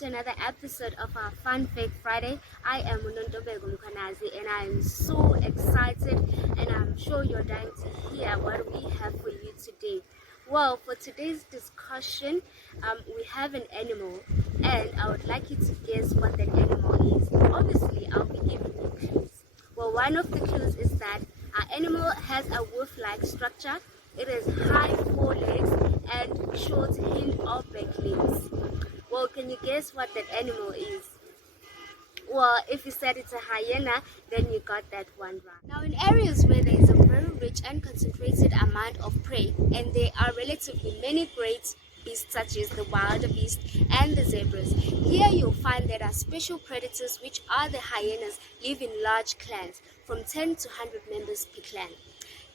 to another episode of our Fun Fact Friday. I am Unontobeko Mkhwanazi and I am so excited and I'm sure you're dying to hear what we have for you today. Well, for today's discussion, we have an animal and I would like you to guess what that animal is. Obviously, I'll be giving you clues. Well, one of the clues is that our animal has a wolf-like structure. It has high forelegs and short hind or back limbs. Well, can you guess what that animal is? Well, if you said it's a hyena, then you got that one right. Now, in areas where there is a very rich and concentrated amount of prey, and there are relatively many great beasts such as the wildebeest and the zebras, here you'll find there are special predators, which are the hyenas, live in large clans, from 10 to 100 members per clan.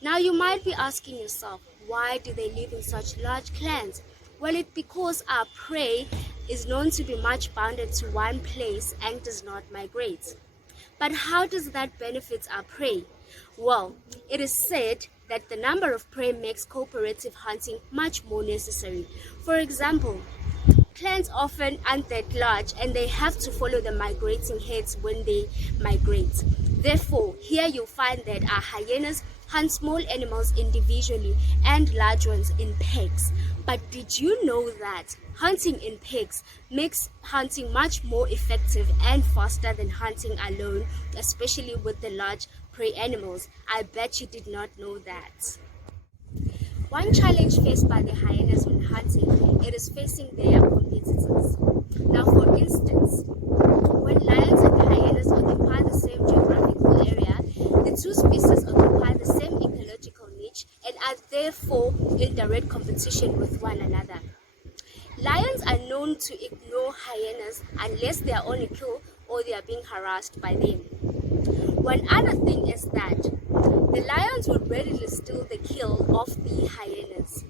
Now, you might be asking yourself, why do they live in such large clans? Well, it's because our prey is known to be much bounded to one place and does not migrate. But how does that benefit our prey? Well, it is said that the number of prey makes cooperative hunting much more necessary. For example, clans often aren't that large and they have to follow the migrating herds when they migrate. Therefore, here you'll find that our hyenas hunt small animals individually and large ones in packs. But did you know that hunting in packs makes hunting much more effective and faster than hunting alone, especially with the large prey animals? I bet you did not know that. One challenge faced by the hyenas when hunting, it is facing their competitors. Now, for instance, when lions and hyenas occupy the same geographical area, the two species occupy the same ecological niche and are therefore in direct competition with one another. Lions are known to ignore hyenas unless they are on a kill or they are being harassed by them. One other thing is that the lions would readily steal the kill of the hyenas.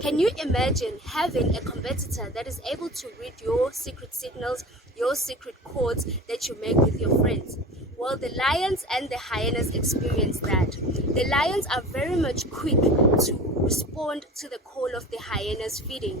Can you imagine having a competitor that is able to read your secret signals, your secret codes that you make with your friends? Well, the lions and the hyenas experience that. The lions are very much quick to respond to the call of the hyenas feeding.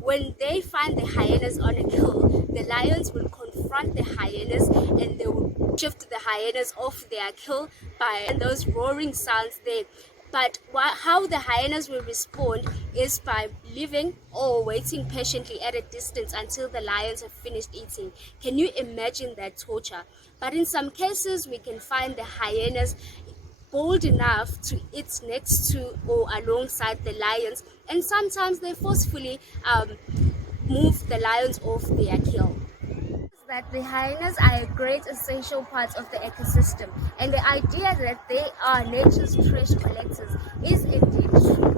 When they find the hyenas on a kill, the lions will confront the hyenas and they will shift the hyenas off their kill by those roaring sounds there. But how the hyenas will respond is by living or waiting patiently at a distance until the lions have finished eating. Can you imagine that torture? But in some cases, we can find the hyenas bold enough to eat next to or alongside the lions, and sometimes they forcefully move the lions off their kill. That the hyenas are a great essential part of the ecosystem, and the idea that they are nature's trash collectors is indeed true.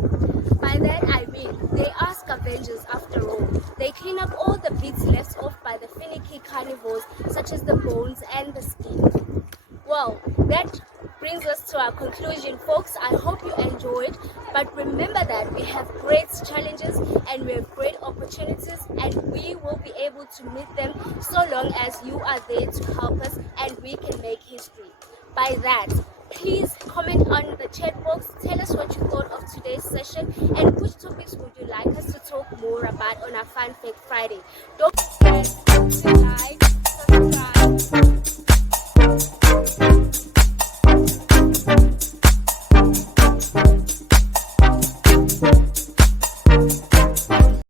By that I mean they are scavengers after all. They clean up all the bits left off by the finicky carnivores such as the bones and the skin. Well, that brings us to our conclusion, folks. I hope you enjoyed, but remember that we have great challenges and we have great opportunities, and we will be able to meet them so long as you are there to help us and we can make history. By that, please comment on the chat box, tell us what you thought of today's session and which topics would you like us to talk more about on our Fun Fact Friday. Don't forget to like, subscribe.